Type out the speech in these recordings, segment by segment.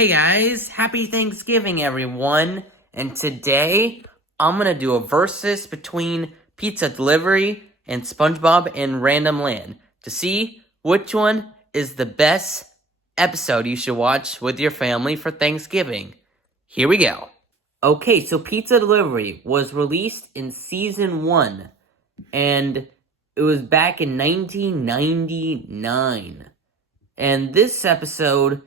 Hey guys, happy Thanksgiving everyone, and today I'm gonna do a versus between Pizza Delivery and SpongeBob and RandomLand to see which one is the best episode you should watch with your family for Thanksgiving. Here we go. Okay, so Pizza Delivery was released in season 1, and it was back in 1999. And this episode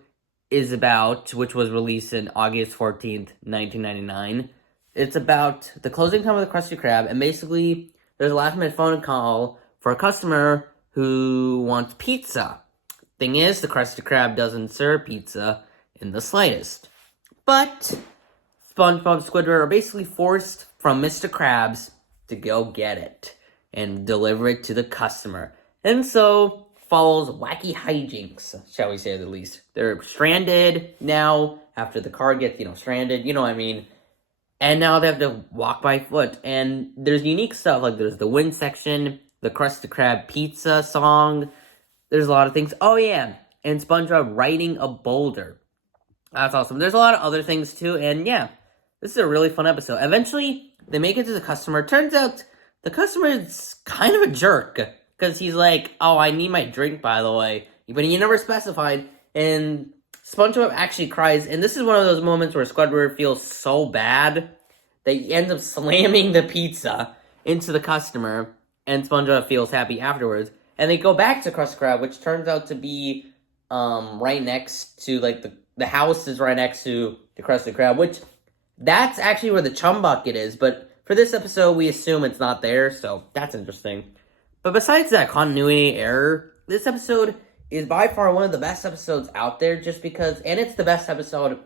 is about, which was released in August 14th, 1999. It's about the closing time of the Krusty Krab, and basically, there's a last-minute phone call for a customer who wants pizza. Thing is, the Krusty Krab doesn't serve pizza in the slightest. But SpongeBob and Squidward are basically forced from Mr. Krabs to go get it and deliver it to the customer. And so follows wacky hijinks, shall we say the least. They're stranded now after the car gets, stranded, you know what I mean. And now they have to walk by foot. And there's unique stuff, like there's the wind section, the Krusty Krab pizza song. There's a lot of things. Oh yeah, and SpongeBob riding a boulder. That's awesome. There's a lot of other things too, and yeah, this is a really fun episode. Eventually, they make it to the customer. Turns out the customer is kind of a jerk. Because he's like, oh, I need my drink, by the way. But he never specified. And SpongeBob actually cries. And this is one of those moments where Squidward feels so bad that he ends up slamming the pizza into the customer. And SpongeBob feels happy afterwards. And they go back to Krusty Krab, which turns out to be right next to, like, the house is right next to the Krusty Krab. Which, that's actually where the chum bucket is. But for this episode, we assume it's not there. So, that's interesting. But besides that continuity error, this episode is by far one of the best episodes out there just because, and it's the best episode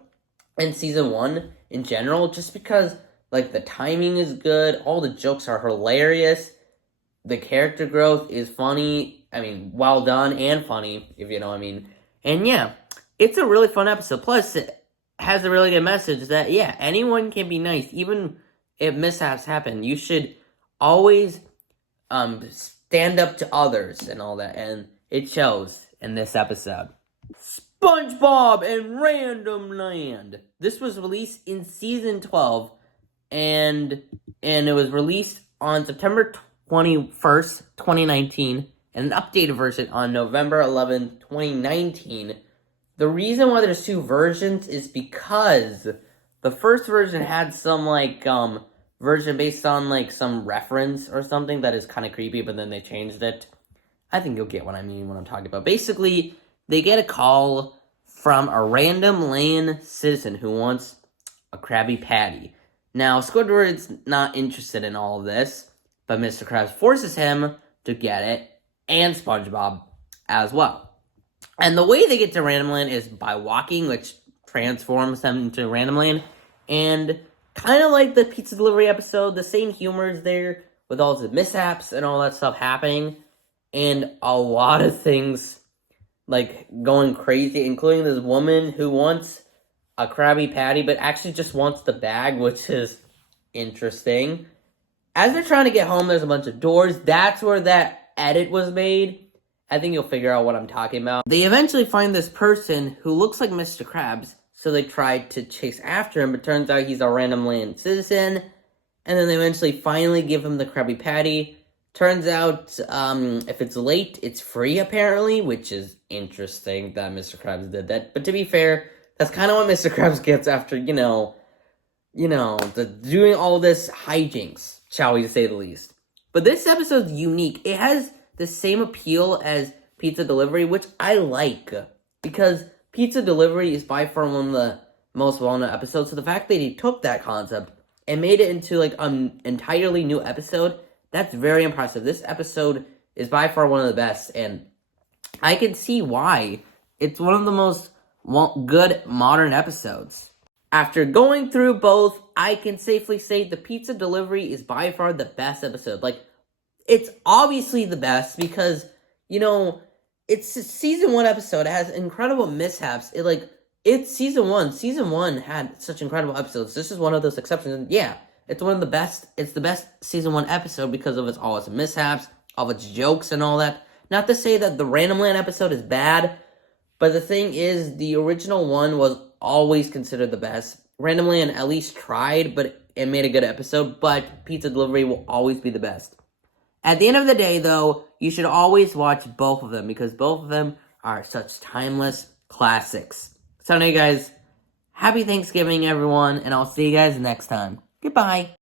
in season 1 in general, just because, like, the timing is good, all the jokes are hilarious, the character growth is funny, well done and funny, if you know what I mean. And yeah, it's a really fun episode. Plus, it has a really good message that, yeah, anyone can be nice, even if mishaps happen. You should always, stand up to others and all that, and it shows in this episode. SpongeBob and RandomLand. This was released in season 12, and it was released on September 21st, 2019, and an updated version on November 11th, 2019. The reason why there's two versions is because the first version had some, version based on, some reference or something that is kind of creepy, but then they changed it. I think you'll get what I mean when I'm talking about. Basically, they get a call from a random land citizen who wants a Krabby Patty. Now, Squidward's not interested in all of this, but Mr. Krabs forces him to get it, and SpongeBob as well. And the way they get to Random Land is by walking, which transforms them into Random Land, and kind of like the pizza delivery episode, the same humor is there with all the mishaps and all that stuff happening. And a lot of things, going crazy, including this woman who wants a Krabby Patty, but actually just wants the bag, which is interesting. As they're trying to get home, there's a bunch of doors. That's where that edit was made. I think you'll figure out what I'm talking about. They eventually find this person who looks like Mr. Krabs. So they tried to chase after him, but turns out he's a Random Land citizen. And then they eventually finally give him the Krabby Patty. Turns out, if it's late, it's free apparently, which is interesting that Mr. Krabs did that. But to be fair, that's kind of what Mr. Krabs gets after, doing all this hijinks, shall we say the least. But this episode's unique. It has the same appeal as Pizza Delivery, which I like, because Pizza Delivery is by far one of the most well-known episodes, so the fact that he took that concept and made it into, an entirely new episode, that's very impressive. This episode is by far one of the best, and I can see why. It's one of the most good modern episodes. After going through both, I can safely say the Pizza Delivery is by far the best episode. It's obviously the best because, it's a season 1 episode. It has incredible mishaps. It's season 1. Season 1 had such incredible episodes. This is one of those exceptions. And yeah, it's one of the best. It's the best season 1 episode because of all its mishaps, all its jokes and all that. Not to say that the Random Land episode is bad, but the thing is, the original one was always considered the best. RandomLand at least tried, but it made a good episode, but Pizza Delivery will always be the best. At the end of the day, though, you should always watch both of them because both of them are such timeless classics. So, anyway, guys, happy Thanksgiving, everyone, and I'll see you guys next time. Goodbye.